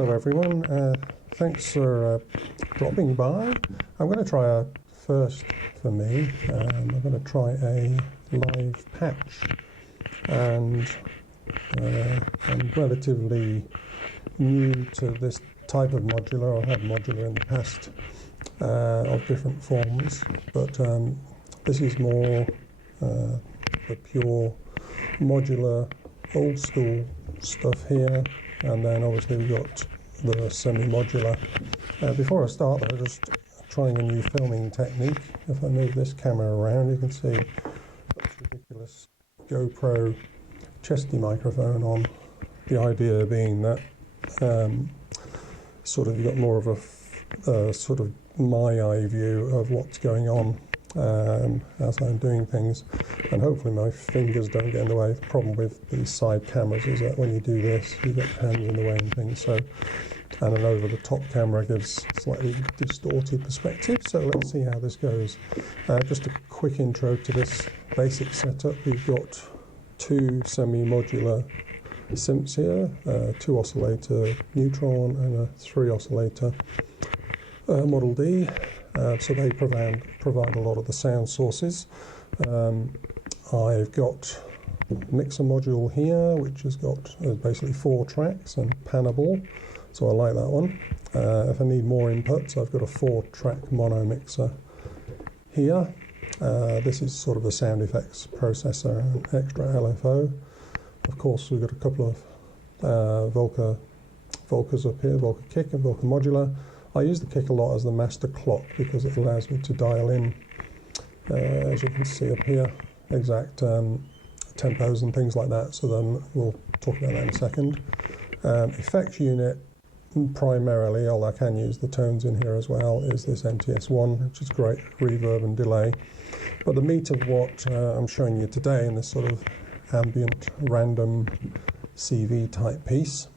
Hello everyone, thanks for dropping by. I'm going to try a first for me. I'm going to try a live patch, and I'm relatively new to this type of modular. I've had modular in the past of different forms, but this is more the pure modular old school stuff here, and then obviously we've got the semi-modular. Before I start though, just trying a new filming technique. If I move this camera around, you can see this ridiculous GoPro chesty microphone on. The idea being that sort of you've got more of a sort of my eye view of what's going on as I'm doing things, and hopefully my fingers don't get in the way. The problem with these side cameras is that when you do this, you get your hands in the way and things. So, and an over-the-top camera gives slightly distorted perspective. So let's see how this goes. Just a quick intro to this basic setup. We've got two semi-modular synths here, 2 oscillator Neutron and a 3 oscillator Model D. So they provide a lot of the sound sources. I've got a mixer module here, which has got basically 4 tracks and panable, so I like that one. If I need more inputs, I've got a 4-track mono mixer here. This is sort of a sound effects processor and extra LFO. Of course, we've got a couple of Volcas up here, Volca kick and Volca modular. I use the kick a lot as the master clock because it allows me to dial in, as you can see up here, exact tempos and things like that. So then we'll talk about that in a second. Effects unit, primarily, although I can use the tones in here as well, is this MTS1, which is great reverb and delay. But the meat of what I'm showing you today in this sort of ambient random CV type piece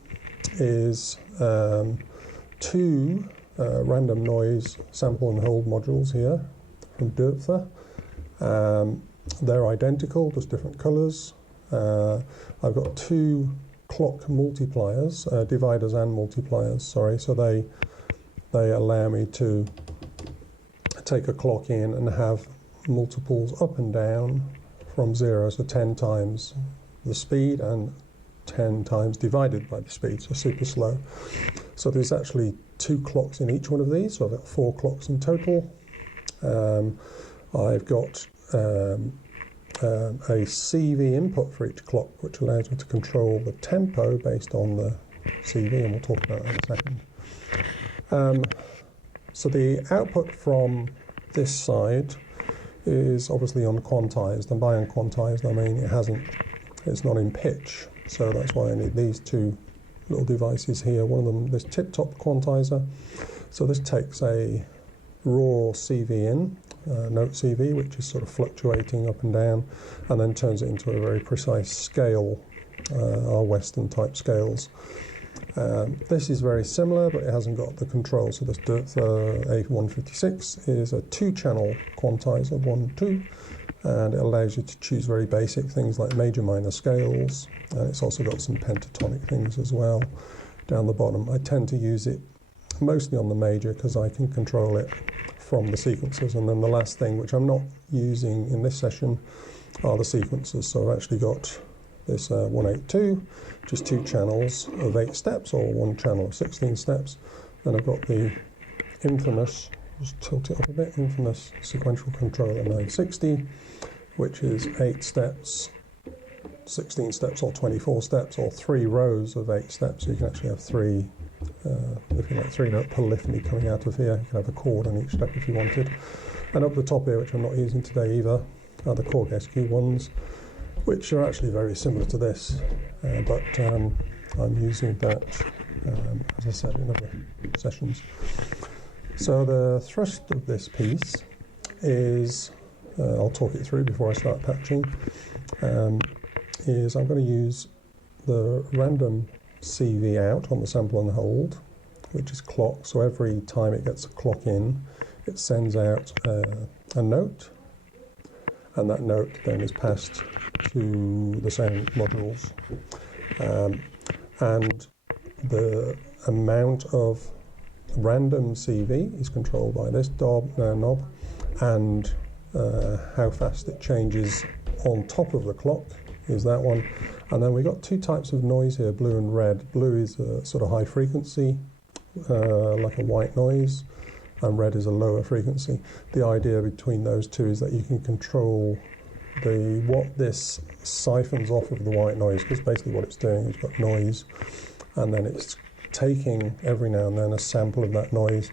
is 2 random noise sample and hold modules here from Doepfer. They're identical, just different colors. I've got 2 clock multipliers, dividers and multipliers, sorry, so they allow me to take a clock in and have multiples up and down from 0, so 10 times the speed and 10 times divided by the speed, so super slow. So there's actually 2 clocks in each one of these, so I've got 4 clocks in total. I've got a CV input for each clock, which allows me to control the tempo based on the CV, and we'll talk about that in a second. So the output from this side is obviously unquantized, and by unquantized I mean it's not in pitch. So that's why I need these 2 little devices here. One of them, this TipTop quantizer. So this takes a raw CV in, note CV, which is sort of fluctuating up and down, and then turns it into a very precise scale, our Western type scales. This is very similar, but it hasn't got the control. So this Doepfer A156 is a 2-channel quantizer, 1, 2, and it allows you to choose very basic things like major minor scales, and it's also got some pentatonic things as well down the bottom. I tend to use it mostly on the major because I can control it from the sequencers. And then the last thing, which I'm not using in this session, are the sequencers. So I've actually got this 182, which is 2 channels of 8 steps, or 1 channel of 16 steps. Then I've got the infamous, just tilt it up a bit, infamous sequential controller 960, which is 8 steps, 16 steps or 24 steps, or 3 rows of 8 steps. So you can actually have 3, if you like, 3-note polyphony coming out of here. You can have a chord on each step if you wanted. And up the top here, which I'm not using today either, are the Korg SQ ones, which are actually very similar to this, but I'm using that, as I said, in other sessions. So the thrust of this piece is, I'll talk it through before I start patching, is I'm going to use the random CV out on the sample and hold, which is clock. So every time it gets a clock in, it sends out a note, and that note then is passed to the sound modules. And the amount of random CV is controlled by this knob, and how fast it changes on top of the clock is that one. And then we've got two types of noise here, blue and red. Blue is a sort of high frequency, like a white noise, and red is a lower frequency. The idea between those two is that you can control what this siphons off of the white noise, because basically what it's doing is got noise, and then it's taking every now and then a sample of that noise,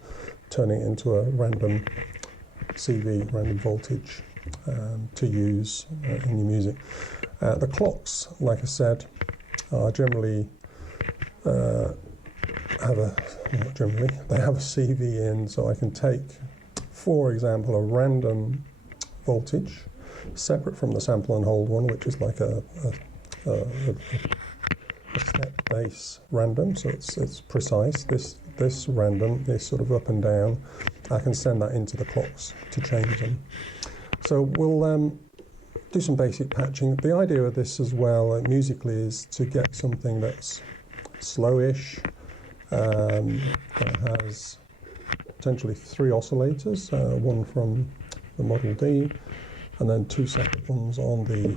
turning it into a random CV, random voltage, to use in your music. The clocks, like I said, are generally they have a CV in, so I can take, for example, a random voltage separate from the sample and hold one, which is like a step bass random, so it's precise. This random is sort of up and down. I can send that into the clocks to change them. So we'll do some basic patching. The idea of this as well, musically, is to get something that's slowish, that has potentially 3 oscillators, one from the Model D, and then 2 separate ones on the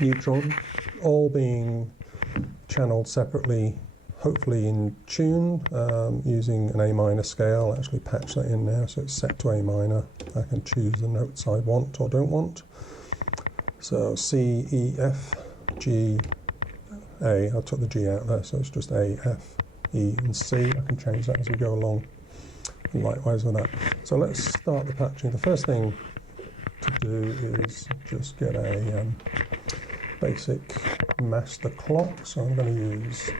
Neutron, all being channeled separately, hopefully in tune, using an A minor scale. I actually patch that in now, so it's set to A minor. I can choose the notes I want or don't want. So C, E, F, G, A. I took the G out there, so it's just A, F, E, and C. I can change that as we go along, and likewise with that. So let's start the patching. The first thing to do is just get a basic master clock. So I'm going to use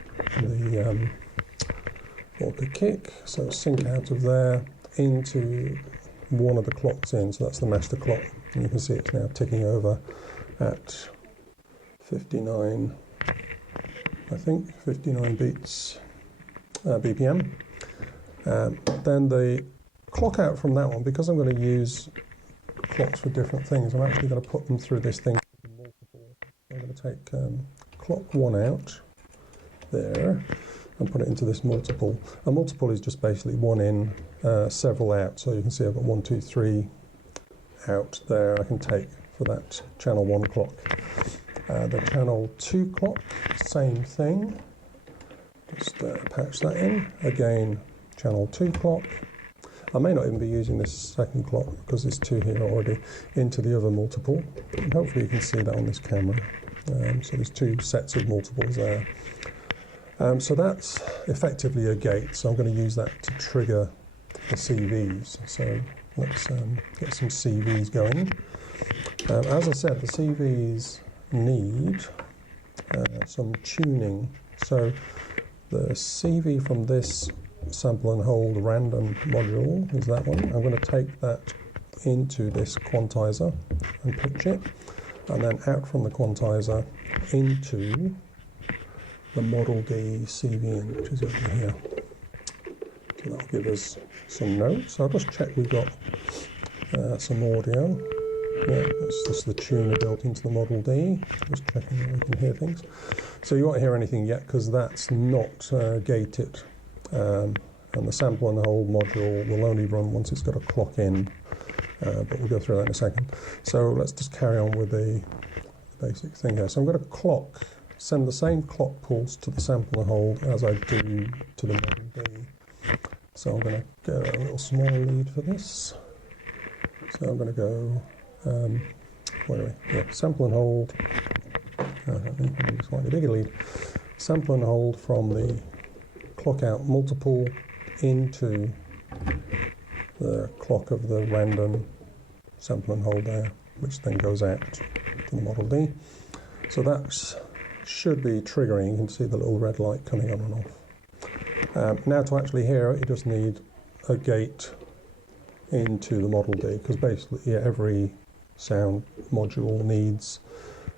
the auto kick. So sync out of there into one of the clocks in. So that's the master clock. And you can see it's now ticking over at 59, I think, 59 beats BPM. Then the clock out from that one, because I'm going to use clocks for different things, I'm actually going to put them through this thing. I'm going to take clock 1 out there and put it into this multiple. A multiple is just basically 1 in, several out. So you can see I've got 1, 2, 3 out there I can take for that channel 1 clock. The channel 2 clock, same thing. Just patch that in. Again, channel 2 clock. I may not even be using this second clock because there's 2 here already, into the other multiple. And hopefully you can see that on this camera. So there's 2 sets of multiples there. So that's effectively a gate. So I'm going to use that to trigger the CVs. So let's get some CVs going. As I said, the CVs need some tuning. So the CV from this sample and hold random module is that one. I'm going to take that into this quantizer and pitch it, and then out from the quantizer into the Model D CV in, which is over here. So that'll give us some notes. So I'll just check we've got some audio. Yeah, that's just the tuner built into the Model D. Just checking that we can hear things. So you won't hear anything yet because that's not gated. And the sample and the hold module will only run once it's got a clock in. But we'll go through that in a second. So let's just carry on with the basic thing here. So I'm going to send the same clock pulse to the sample and hold as I do to the Model D. So I'm going to get a little smaller lead for this. So I'm going to go, where are we? Yeah, sample and hold. Slightly bigger lead. Sample and hold from the clock out multiple into the clock of the random sample and hold there, which then goes out to the Model D. So that should be triggering. You can see the little red light coming on and off. Now to actually hear it, you just need a gate into the Model D, because basically every sound module needs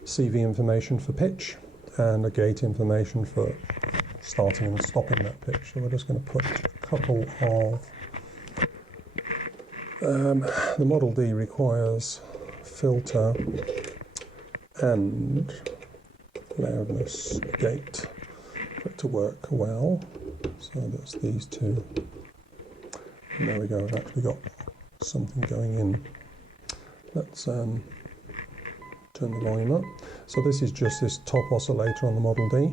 CV information for pitch and a gate information for starting and stopping that pitch. So we're just going to put a couple of the Model D requires filter and loudness gate for it to work well. So that's these two. And there we go, I've actually got something going in. Let's turn the volume up. So this is just this top oscillator on the Model D.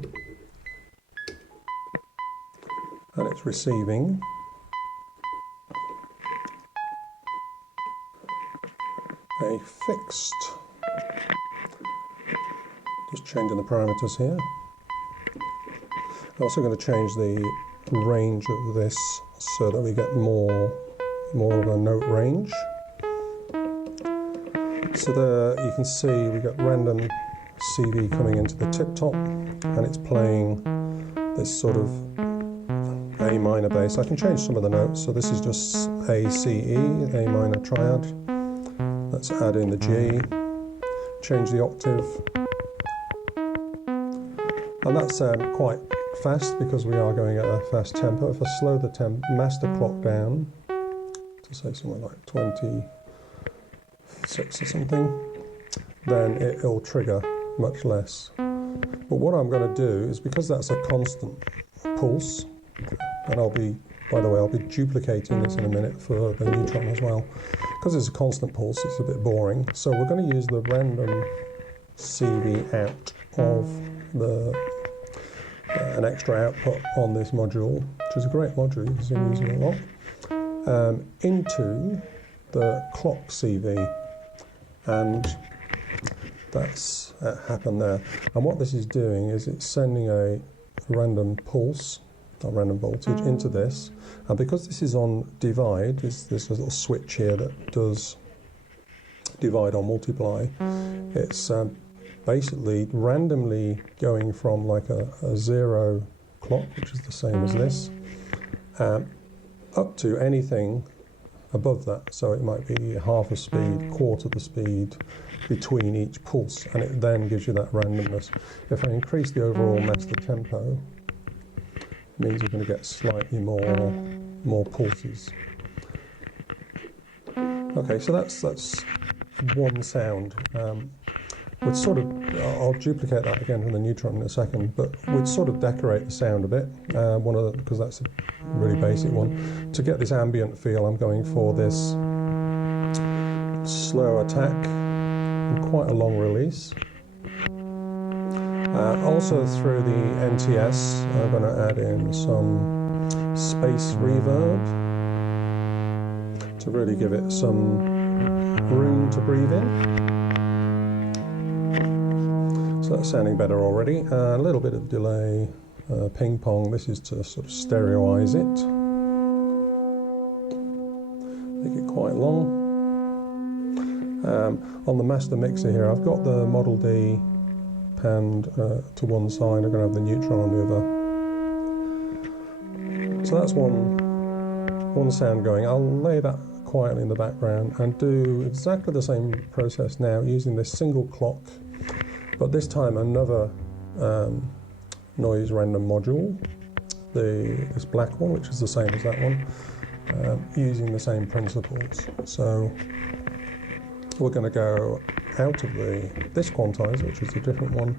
And it's receiving a fixed, just changing the parameters here. I'm also going to change the range of this so that we get more of a note range. So there you can see we got random CV coming into the TipTop, and it's playing this sort of A minor bass. I can change some of the notes, so this is just A, C, E, A minor triad. Let's add in the G, change the octave, and that's quite fast because we are going at a fast tempo. If I slow the master clock down to say somewhere like 26 or something, then it'll trigger much less. But what I'm going to do is, because that's a constant pulse, and by the way, I'll be duplicating this in a minute for the Neutron as well. Because it's a constant pulse, it's a bit boring. So we're going to use the random CV out of an extra output on this module, which is a great module, you can see I'm using it a lot, into the clock CV, and that's happened there. And what this is doing is it's sending a random pulse, a random voltage, into this, and because this is on divide, this little switch here that does divide or multiply, it's basically randomly going from like a 0 clock, which is the same as this, up to anything above that. So it might be half a speed, quarter the speed between each pulse, and it then gives you that randomness. If I increase the overall master tempo, it means you're going to get slightly more pulses. Okay, so that's one sound. We'd sort of, I'll duplicate that again from the Neutron in a second, but we'd sort of decorate the sound a bit, because that's a really basic one. To get this ambient feel, I'm going for this slow attack and quite a long release. Also through the NTS, I'm going to add in some space reverb to really give it some room to breathe in. So that's sounding better already. A little bit of delay, ping pong. This is to sort of stereoize it. Make it quite long. On the master mixer here, I've got the Model D panned to one side. I'm going to have the Neutron on the other. So that's one sound going. I'll lay that quietly in the background and do exactly the same process now using this single clock, but this time another noise random module, this black one, which is the same as that one, using the same principles. So we're going to go out of this quantizer, which is a different one,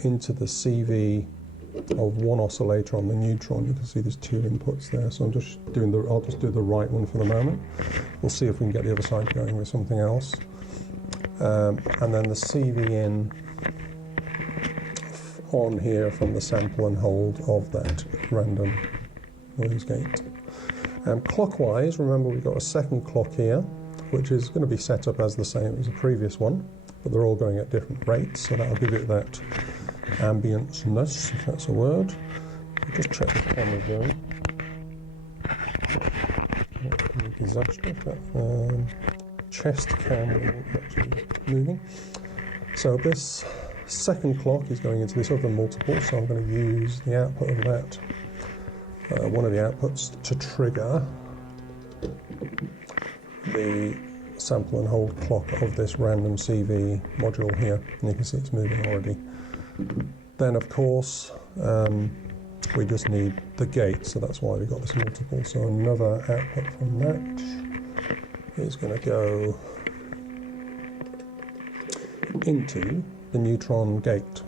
into the CV of one oscillator on the Neutron. You can see there's two inputs there, so I'll just do the right one for the moment. We'll see if we can get the other side going with something else. And then the CV in on here from the sample and hold of that random noise gate. Clockwise, remember we've got a second clock here, which is going to be set up as the same as the previous one, but they're all going at different rates, so that'll give it that ambience-ness, if that's a word. I'll just check the camera going. Disaster. Chest cam isn't actually moving. So this second clock is going into this other multiple, so I'm going to use the output of that, one of the outputs, to trigger the sample and hold clock of this random CV module here, and you can see it's moving already. Then of course we just need the gate, so that's why we've got this multiple. So another output from that is going to go into the Neutron gate,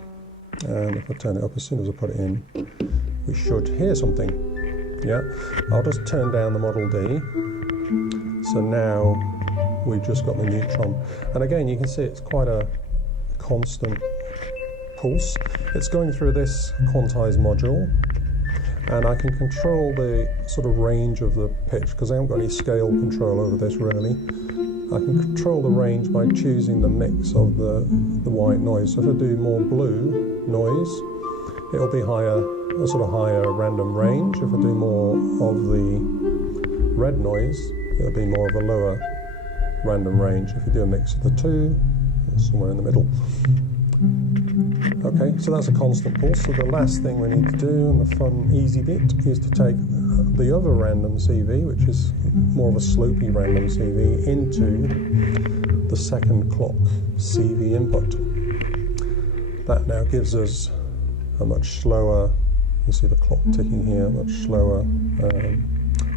and if I turn it up, as soon as I put it in, we should hear something. Yeah, I'll just turn down the Model D. So now we've just got the Neutron. And again, you can see it's quite a constant pulse. It's going through this quantized module, and I can control the sort of range of the pitch because I haven't got any scale control over this really. I can control the range by choosing the mix of the white noise. So if I do more blue noise, it'll be higher, a sort of higher random range. If I do more of the red noise, it'll be more of a lower random range. If you do a mix of the two, it's somewhere in the middle. Okay, so that's a constant pulse. So the last thing we need to do, and the fun, easy bit, is to take the other random CV, which is more of a slopey random CV, into the second clock CV input. That now gives us a much slower, you see the clock ticking here, much slower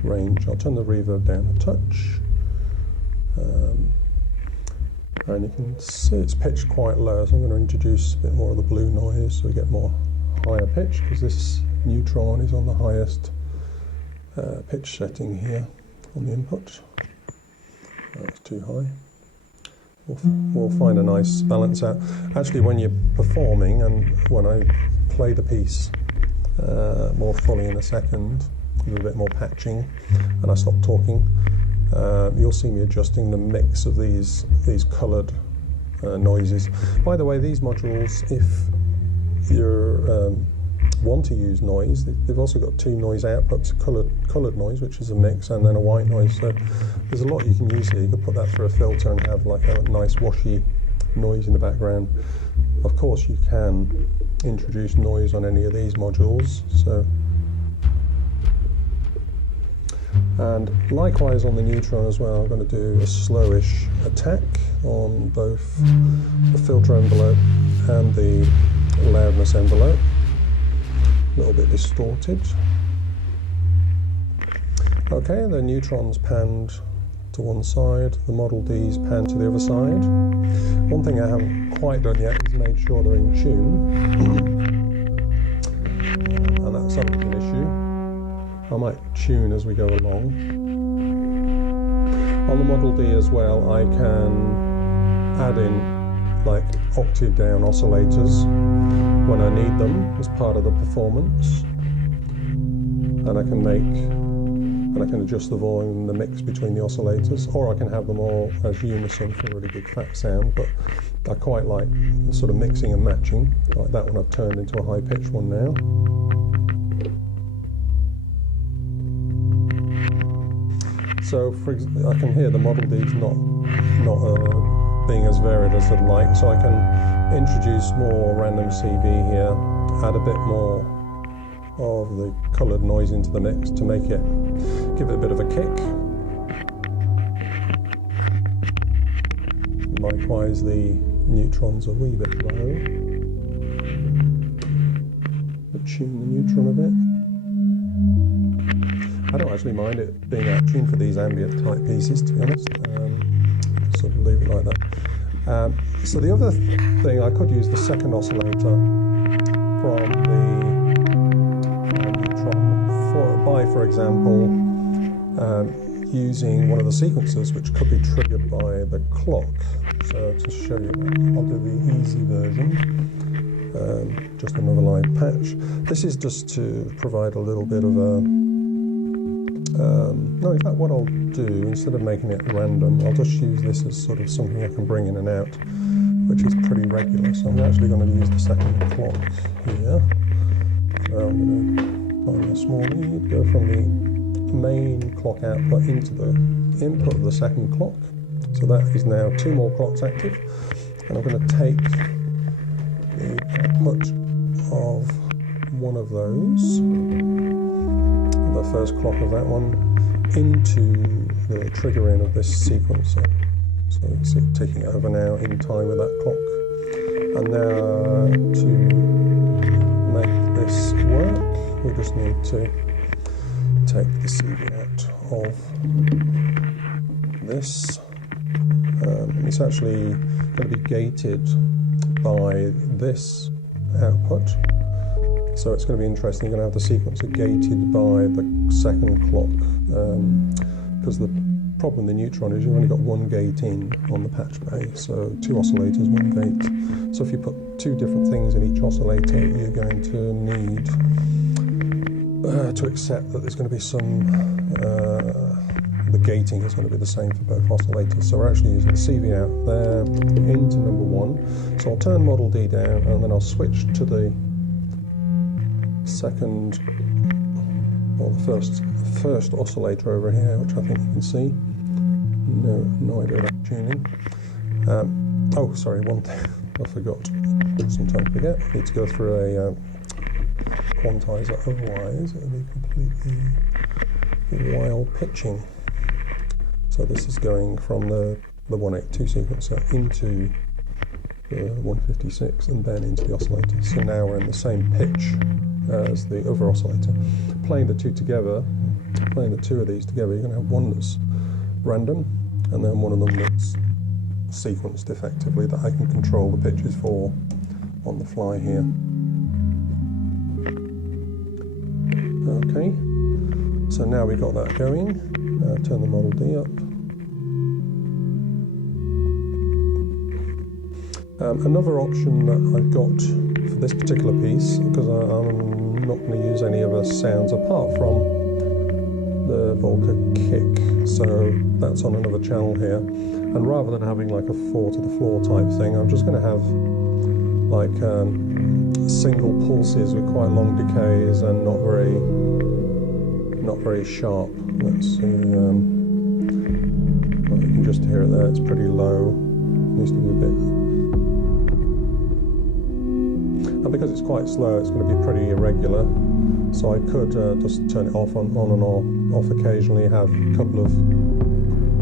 range. I'll turn the reverb down a touch. And you can see it's pitched quite low, so I'm going to introduce a bit more of the blue noise so we get more higher pitch, because this Neutron is on the highest pitch setting here on the input. That's too high. We'll find a nice balance out. Actually, when you're performing, and when I play the piece more fully in a second, with a bit more patching, and I stop talking, you'll see me adjusting the mix of these coloured noises. By the way, these modules, if you want to use noise, they've also got two noise outputs, coloured noise, which is a mix, and then a white noise. So there's a lot you can use here. You could put that through a filter and have like a nice washy noise in the background. Of course, you can introduce noise on any of these modules. And likewise on the Neutron as well, I'm going to do a slowish attack on both the filter envelope and the loudness envelope. A little bit distorted. Okay, the Neutron's panned to one side, the Model D's panned to the other side. One thing I haven't quite done yet is made sure they're in tune. And that's something an issue. I might tune as we go along. On the Model D as well, I can add in like octave down oscillators when I need them as part of the performance. And I can adjust the volume and the mix between the oscillators, or I can have them all as unison for a really big fat sound, but I quite like sort of mixing and matching. Like that one I've turned into a high pitched one now. So I can hear the Model D's not being as varied as I'd like, so I can introduce more random CV here, add a bit more of the coloured noise into the mix to make it, give it a bit of a kick. Likewise, the Neutron's a wee bit low. But tune the Neutron a bit. I don't actually mind it being out of tune for these ambient type pieces, to be honest. Sort of leave it like that. So the other thing, I could use the second oscillator from the Neutron for example, using one of the sequencers, which could be triggered by the clock. So to show you, I'll do the easy version. Just another live patch. This is just to provide a little bit of a no, in fact what I'll do, instead of making it random, I'll just use this as sort of something I can bring in and out, which is pretty regular. So I'm actually going to use the second clock here. So I'm going to find a small lead, go from the main clock output into the input of the second clock. So that is now two more clocks active. And I'm going to take the output of one of those, the first clock of that one, into the triggering of this sequencer. So you can see it ticking over now in time with that clock. And now to make this work, we just need to take the CV out of this. It's actually going to be gated by this output. So it's going to be interesting. You're going to have the sequencer gated by the second clock, because the problem with the Neutron is you've only got one gate in on the patch bay, so 2 oscillators, 1 gate. So if you put 2 different things in each oscillator, you're going to need to accept that there's going to be some, the gating is going to be the same for both oscillators. So we're actually using the CV out there into number 1. So I'll turn Model D down, and then I'll switch to the second, or the first oscillator over here, which I think you can see. No idea about tuning. Oh, sorry, one thing I forgot. Sometimes I forget. I need to go through a quantizer, otherwise it'll be completely wild pitching. So this is going from the 182 sequencer into the 156 and then into the oscillator. So now we're in the same pitch as the other oscillator. Playing the 2 together, playing the 2 of these together, you're going to have one that's random and then one of them that's sequenced effectively, that I can control the pitches for on the fly here. Okay, so now we've got that going. Turn the Model D up. Another option that I've got for this particular piece, because I'm not going to use any other sounds apart from the Volca kick, so that's on another channel here. And rather than having like a 4 to the floor type thing, I'm just going to have like single pulses with quite long decays and not very sharp. Let's see. Well, you can just hear it there. It's pretty low. Needs to be a bit. And because it's quite slow, it's going to be pretty irregular. So I could just turn it off on and off occasionally, have a couple of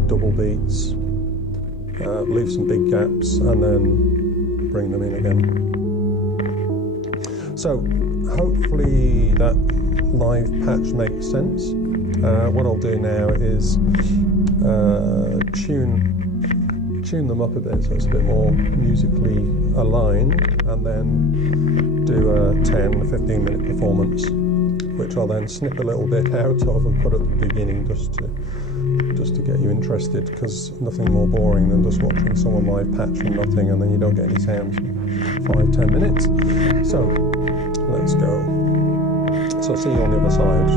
double beats, leave some big gaps, and then bring them in again. So hopefully that live patch makes sense. What I'll do now is tune them up a bit so it's a bit more musically aligned, and then do a 10-15 minute performance, which I'll then snip a little bit out of and put at the beginning just to get you interested, because nothing more boring than just watching someone live patch from nothing and then you don't get any sounds for 5-10 minutes. So let's go. So see you on the other side.